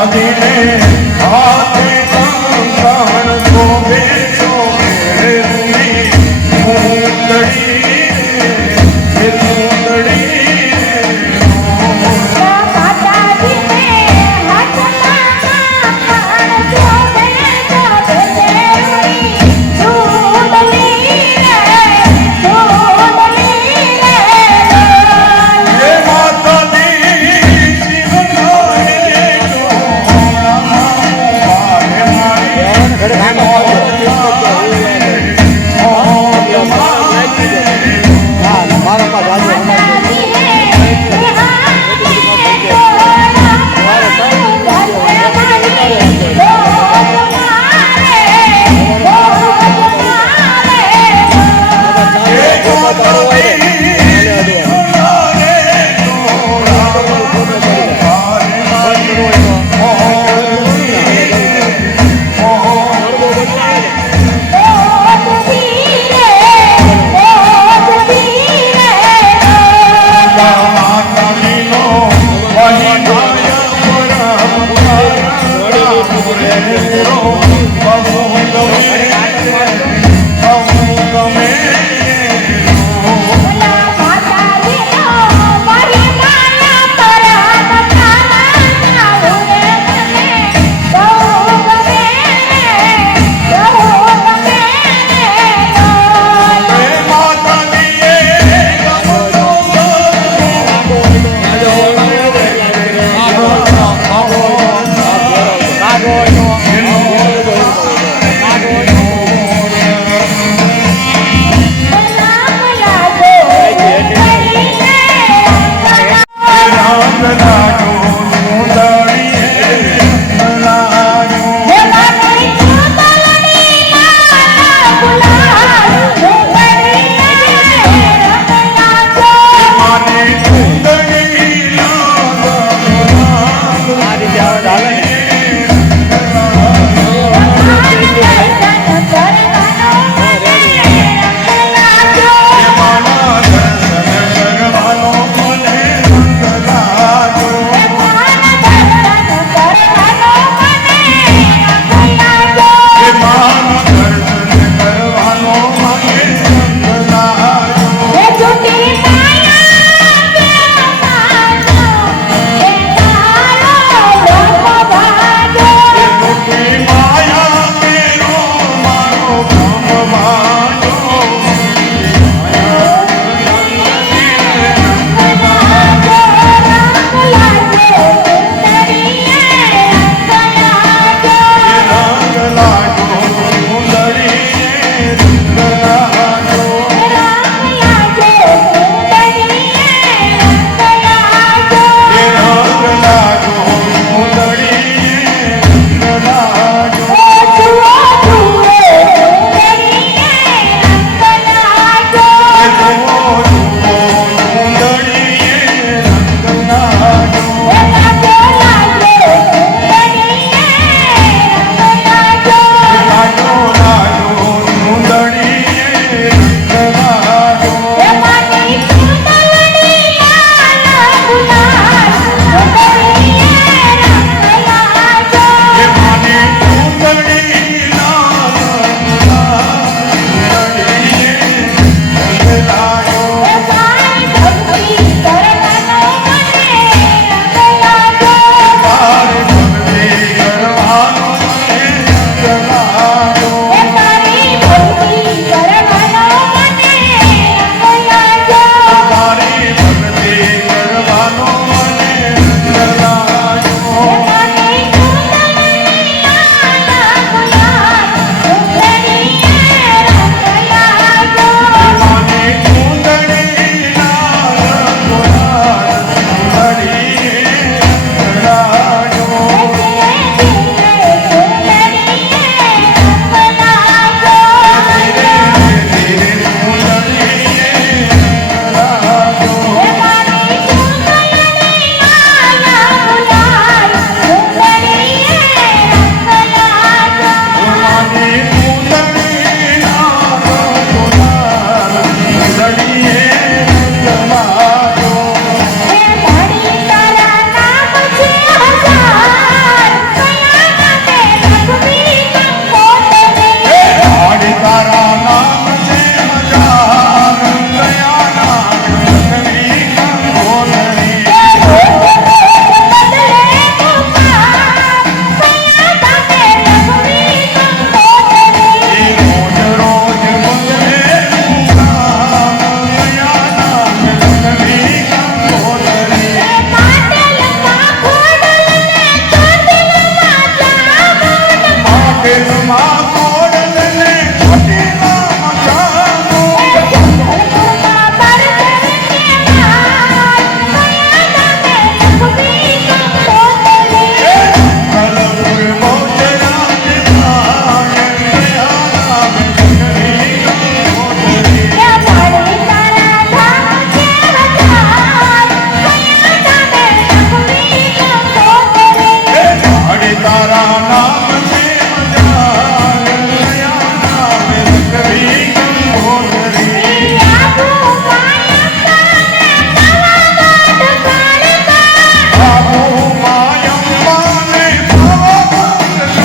Agora, તારા નામ છે મજા નામ કવી ગંગોત્રી બાબુ માયમ્માને પાવાગઢ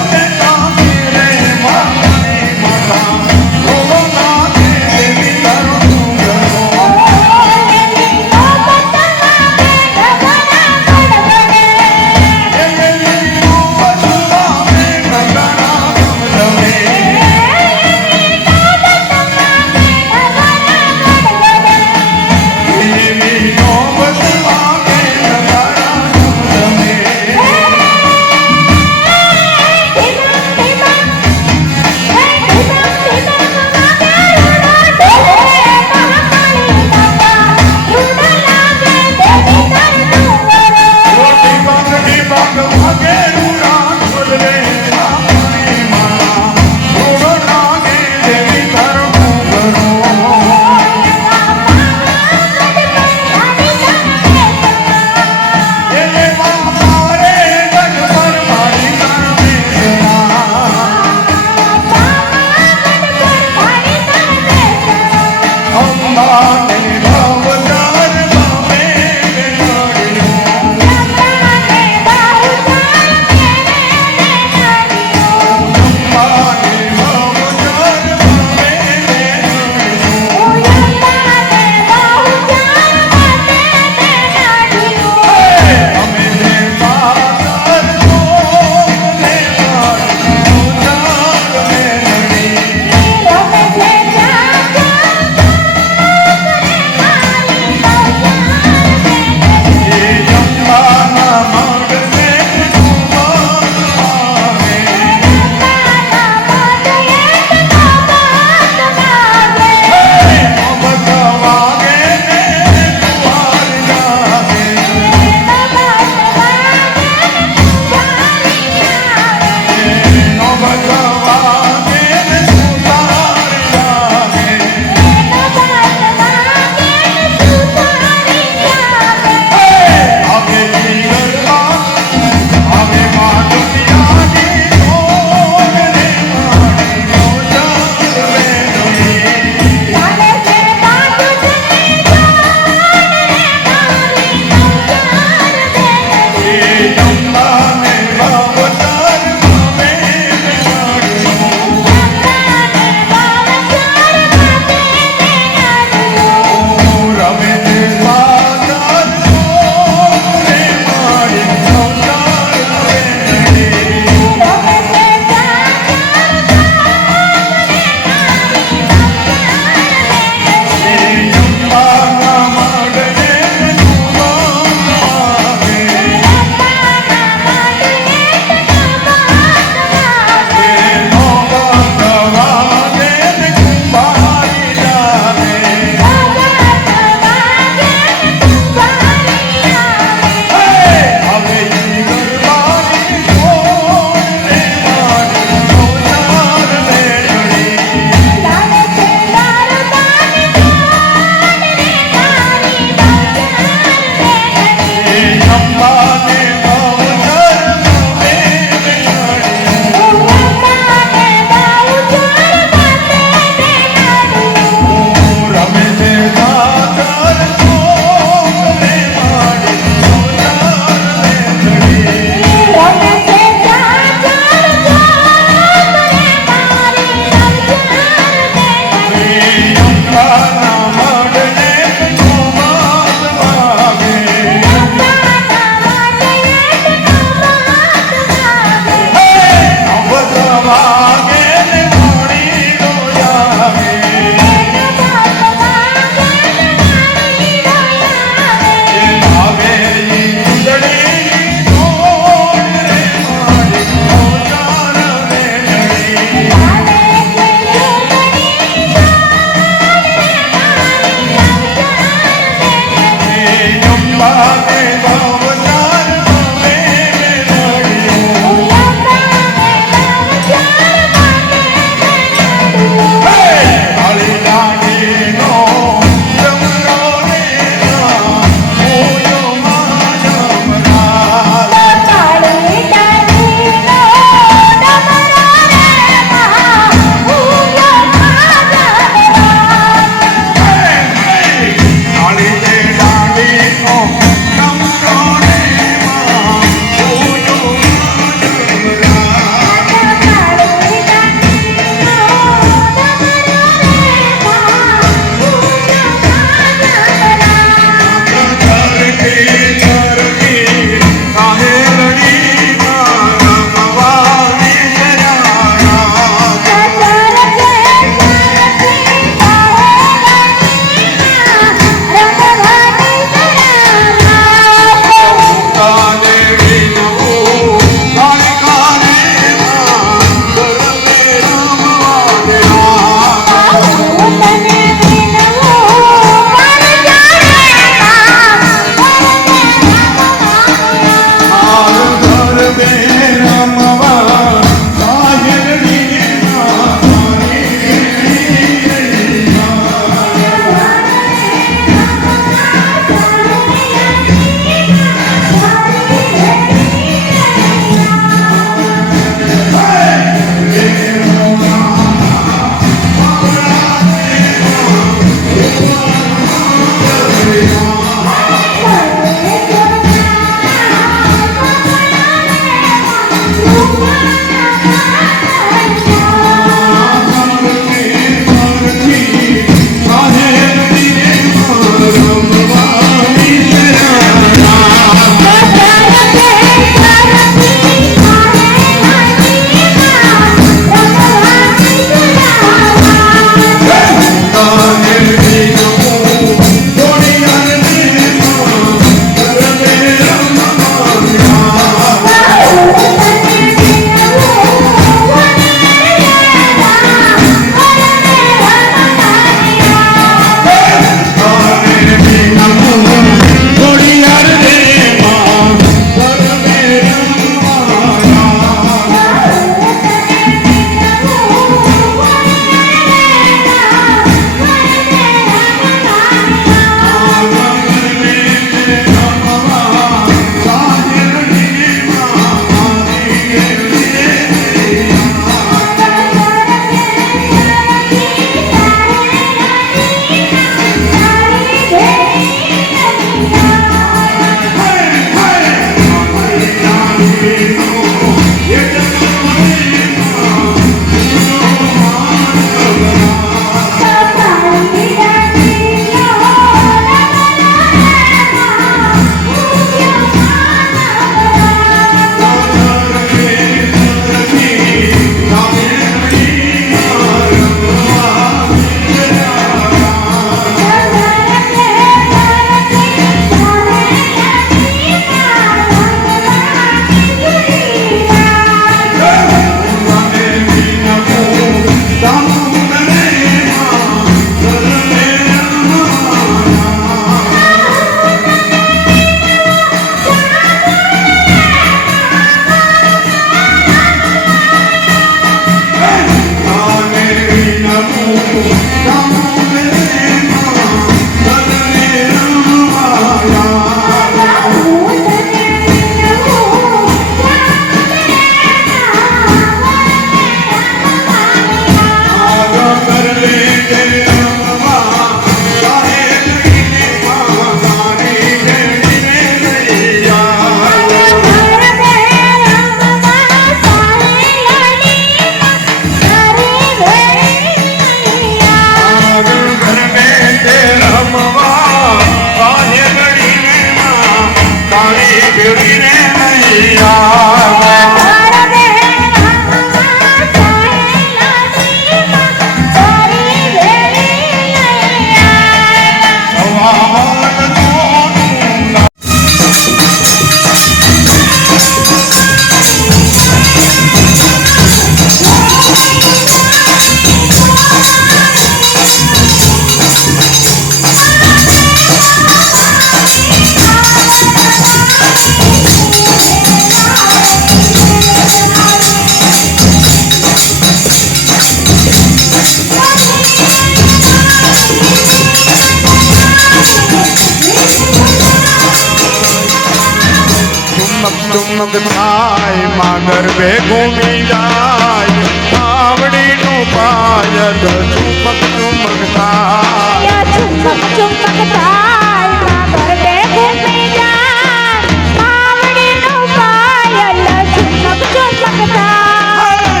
ચુમક થાય માં ગરબે ઘૂમી જાય આવડીનું પાયલ ચુમક ચુમક થાય ચુમક ચુમક થાય માં ગરબે ઘૂમી જાય આવડીનું પાયલ ચુમક ચુમક થાય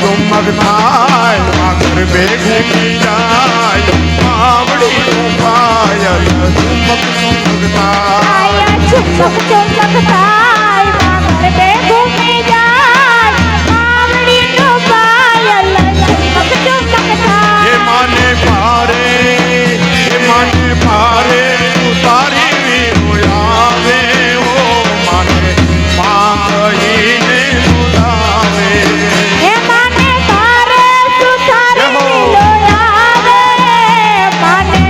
ચુમક થાય માં ગરબે ઘૂમી જાય આવડીનું પાયલ ચુમક ચુમક થાય ચુમક ચુમક થાય માં ગરબે ઘૂમી જાય આવડીનું પાયલ ચુમક ચુમક થાય એ માને પારે તારી વીરો આવે ઓ માને માં કહીને બોલાવે હે માને પારે સુતારી વીરો આવે માને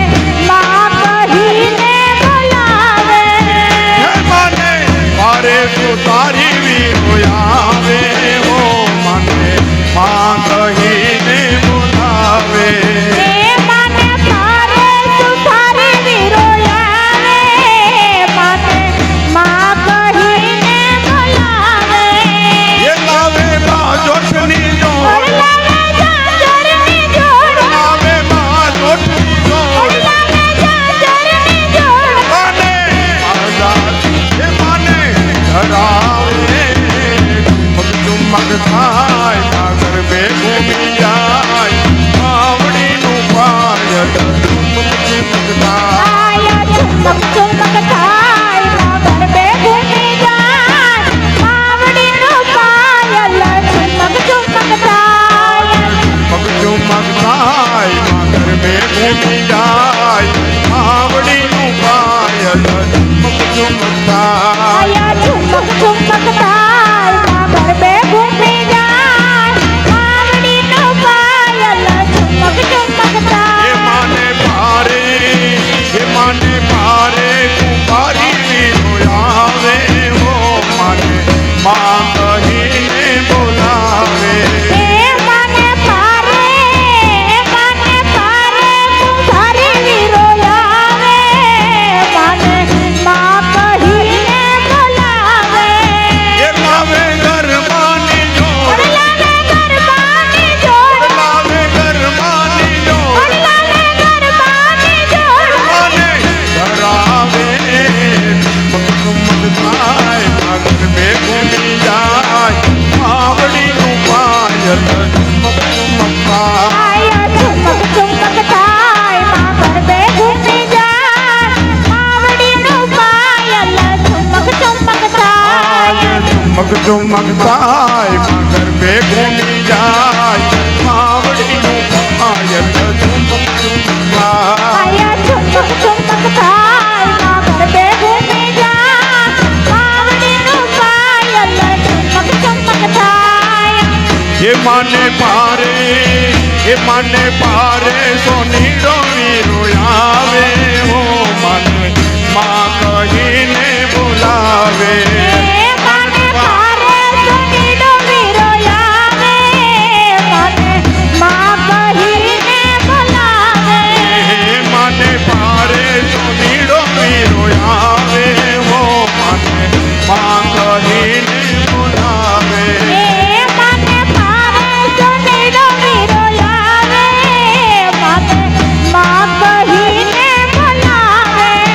માં કહીને બોલાવે હે માને પારે તારી વીરો આવે ઓ માને માં કહીને બોલાવે હે માને પારે સુતારી વીરો આવે માને માં કહીને બોલાવે એ લાવે માં જોઠની જોડ ઓરલાવે જાજરની જોડ લાવે માં જોઠની જોડ ઓરલાવે જાજરની જોડ માને આઝાદ એ માને ધરાવે ચુમક થાય નાગર બે ઘૂમી જાય આવડીનું પાયલ ચુમક ચુમક થાય આયા ચુમક ચુમક થાય માં ગરબે ઘૂમી જાય આવડીનું પાયલ ચુમક ચુમક થાય ચુમક ચુમક થાય નાગર બે ઘૂમી જાય આવડીનું પાયલ ચુમક ચુમક થાય આયા ચુમક ચુમક થાય માં ગરબે ઘૂમી જાય આવડીનું પાયલ ચુમક ચુમક એ થાય માને પારે કુંભારી વીરો આવે હો માને માં કહીને બોલાવે હે માને પારે કુંભારી વીરો આવે માને માં કહીને બોલાવે એ લાવે ગરબાની જોડ ઓરલાવે ગરબાની જોડ લાવે ગરબાની જોડ ઓરલાવે ગરબાની જોડ માને ધરાવે ચુમક થાય નાગર બે ઘૂમી જાય આવડીનું પાયલ ચુમક ચુમક થાય આયા ચુમક ચુમક થાય માં ગરબે ઘૂમી જાય આવડીનું પાયલ ચુમક ચુમક થાય ચુમક ચુમક થાય મગર બે ઘૂમી જાય માવડીનું પાયલ ચુમક ચુમક થાય આયા ચુમક ચુમક થાય માં ગરબે ઘૂમી જાય આવડીનું પાયલ ચુમક ચુમક થાય એ માને પારે સોનીડો વીરો આવે હો મને માં કહીને બોલાવે હે માને પારે સુનીડો વીરો આવે મને માં કહીને બોલાવે હે માને પારે સોનીડો વીરો આવે હો મને માં કહીને બોલાવે હે માને પારે સુનીડો વીરો આવે મને માં કહીને બોલાવે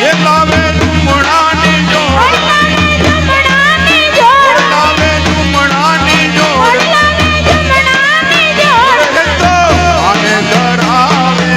એ લાવે ઝુમડાની જોડ ઓરલાવે જમણાની જોડ લાવે ઝુમડાની જોડ ઓરલાવે જમણાની જોડ એ તો આને ધરાવે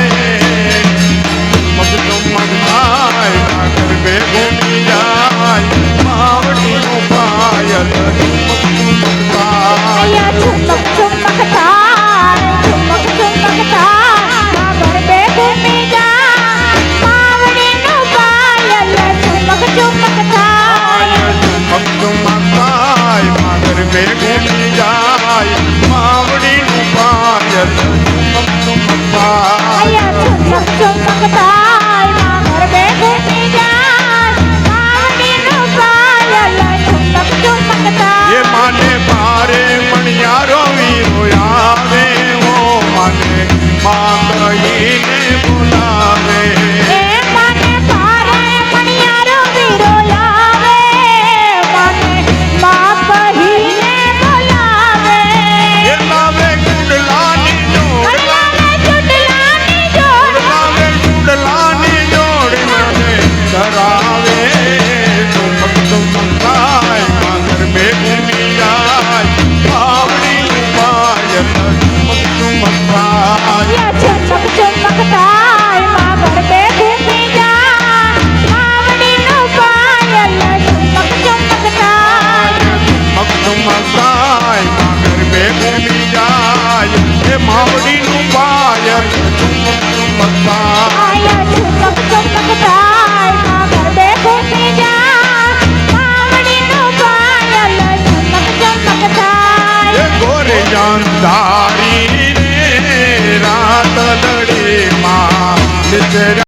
ચુમક થાય નાગર બે ઘૂમી જાય માવડીનું પાયલ ચુમક ચુમક થાય આયા ચુમક ચુમક થાય ચુમક ચુમક થાય માં ગરબે ઘૂમી જાય માવડીનું પાયલ ચુમક ચુમક થાય ચુમક ચુમક થાય નાગર ગરબે ઘૂમી જાય માવડીનું પાયલ ચુમક ચુમક થાય અહીંયા ચુમક ચુમક થાય માં ગરબે ઘૂમી જાય માવડીનું પાયલ ચુમક ચુમક એ થાય માને પારે મણિયારો વીરો આવે હો માને માં કહીને બોલાવે એ મને પારે મણિયારો વીરો આવે મને માં કહીને બોલાવે એ લાવે કુંડલાની જોડ કલાવે ચુડલાની જોડ લાવે કુંડલાની જોડ મને ધરાવે ચુમક ચુમક થાય માં ગરબે ઘૂમી જાય માવડીનું પાયલ ચુમક ચુમક થાય અહીંયા ચુમક ચુમક થાય માં ગરબે ઘૂમી જાય માવડીનું પાયલ ચુમક ચુમક થાય ચુમક ચુમક થાય માં ગરબે ઘૂમી જાય એ માવડીનું પાયલ ચુમક ચુમક થાય આયા ચુમક ચુમક થાય માં ગરબે ઘૂમી જાય માવડીનું પાયલ ચુમક ચુમક થાય એ ગોરે જાનદારી રે રાત લડી માં